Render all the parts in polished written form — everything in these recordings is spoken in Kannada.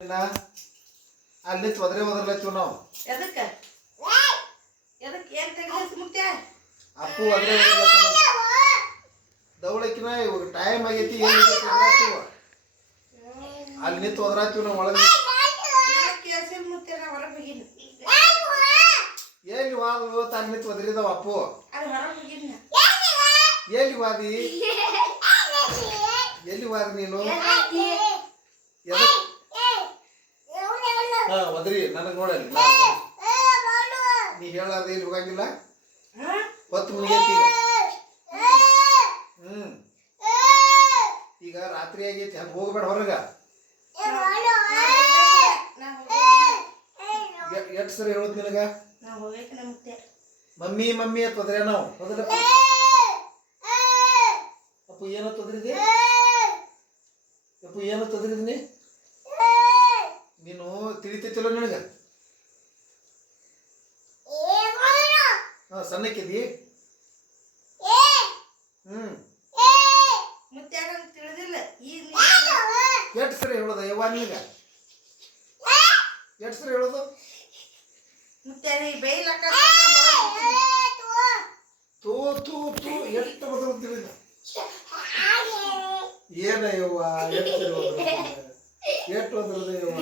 ಅಲ್ಲಿ ಒದರ್ಲತ್ತೀವಿ ನಾವು ಎದಕ್ಕೆ ಏನ್ ತೆಗಿಲಿಸ್ ಮುತ್ಯ ಅಪ್ಪು ಅದ್ರೆ ದವಳಕಿನ ಇವಾಗ ಟೈಮ್ ಆಗೈತಿ ಅಲ್ಲಿ ನಿಂತು ಒದರಾತೀವಿ ನಾವು ಒಳಗೆ ಕೇಸಿಲ್ ಮುತ್ಯ ನಾ ಹೊರಗೆ ಹೋಗಿನಿ ಎಲ್ಲಿ ವಾದ ಇವತ್ತು ಅಲ್ಲಿ ನಿಂತು ಒದರಿದಾವ ಅಪ್ಪು ಅದು ಹೊರಗೆ ಹೋಗಿನಿ ಎಲ್ಲಿ ವಾದಿ ಎಲ್ಲಿ ವಾದಿ ನೀನು ಹಾ ಒದರಿ ನನಗೆ ನೋಡಲ್ಲಿ ನೀ ಹೇಳಾರ್ದು ಇಲ್ಲಿ ಹೋಗಂಗಿಲ್ಲ ಹೊತ್ತು ಮುಗಿಯತಿ ಈಗ ರಾತ್ರಿ ಆಗೈತಿ ಹಂಗೆ ಹೋಗ್ಬೇಡ ಹೊರಗ ಎಷ್ಟು ಸರಿ ಹೇಳೋದು ನಿನಗ ಮಮ್ಮಿ ಮಮ್ಮಿ ಅಂತ ಹೋದ್ರೆ ನಾವು ಹೋದ್ರ ಅಪ್ಪು ಏನತ್ತು ಹೋದ್ರಿದಿ ಅಪ್ಪು ಏನತ್ತು ಹೋದ್ರಿದಿನಿ ನೀನು ತಿಳಿತೈತಿಲ್ಲ ನಿನಗ ಹಾ ಸಣ್ಣಕ್ಕಿದಿ ತಿಳಿದಿಲ್ಲ ಎಷ್ಟು ಸರಿ ಹೇಳೋದು ಯವ್ವ ನಿನಗ ಎಷ್ಟು ಸರಿ ಹೇಳೋದು ಮುತ್ಯ ಬೈಲಕ್ಕ ತೂ ತೂ ತೂ ಎಷ್ಟು ಬದಲು ತಿಳಿದ ಏನ ಯವ್ವ ಎಷ್ಟು ಎಷ್ಟು ಹೋದ್ರದ ಯವ್ವ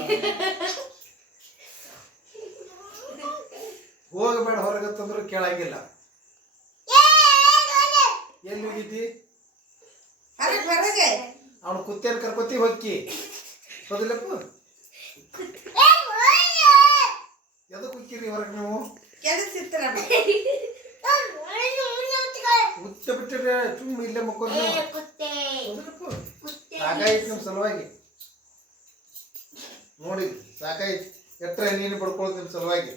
ಹೋಗಬೇಡ ಹೊರಗತ್ತಂದ್ರೆ ಕೇಳಂಗಿಲ್ಲ ಎಲ್ಲಿ ಹೋಗಿದ್ದಿ ಹೊರಗೆ ಅವನು ಕುತ್ತೇನು ಕರ್ಕೊತಿ ಹೊಕ್ಕಿ ಹೋದಿಲ್ಲಪ್ಪ ಎದಕ್ಕೆ ಹೋಗ್ತೀರಿ ಹೊರಗೆ ನೀವು ಕೆಲ್ಸಿರ್ತಾರ ಮುಚ್ಚ ಬಿಟ್ಟರೆ ಸುಮ್ಮ ಇಲ್ಲೇ ಮಕ್ಕೊಂಡು ಸಾಕಾಯ್ತು ನಿಮ್ಮ ಸಲುವಾಗಿ ನೋಡಿ ಸಾಕಾಯ್ತು ಎಟ್ರೆ ನೀನು ಪಡ್ಕೊಳ್ಳೋದು ನಿಮ್ಮ ಸಲುವಾಗಿ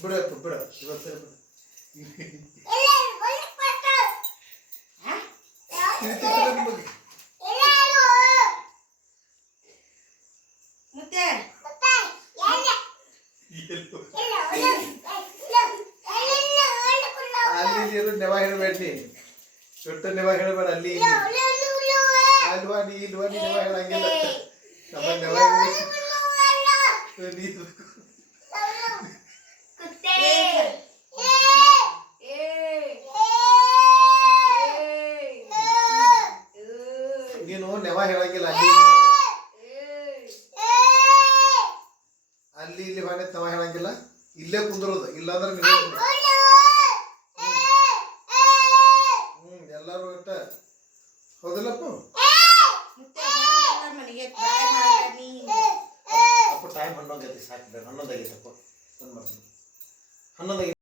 ಬಿಡಪ್ಪ ಬಿಡ ಇವತ್ತು ಮುತ್ಯ ಅಲ್ಲಿ ನೆವ ಹೇಳಬೇಡಿ ದೊಡ್ಡ ನೆವ ಹೇಳಬೇಡ ಅಲ್ಲಿ ಅಲ್ವಾ ನೀ ಇಲ್ವಾ ನೀ ನೆವ ಹೇಳಂಗಿಲ್ಲ ನಮ್ಮ ನೆವ ನೀನು ನೆವ ಹೇಳಂಗಿಲ್ಲ ಅಲ್ಲಿ ಇಲ್ಲಿ ಬಾನೆ ನೆವ ಹೇಳಂಗಿಲ್ಲ ಇಲ್ಲೇ ಕುಂದ್ರೋದು ಇಲ್ಲಾಂದ್ರೆ ನೀವು ಎಲ್ಲರೂ ಇಟ್ಟ ಹೌದಿಲ್ಲಪ್ಪ ಅಪ್ಪ ಟೈಮ್ ಹನ್ನೊಂದು ಸಾಕು ಹನ್ನೊಂದಾಗೈತಪ್ಪ ಹನ್ನೊಂದಾಗೈತೆ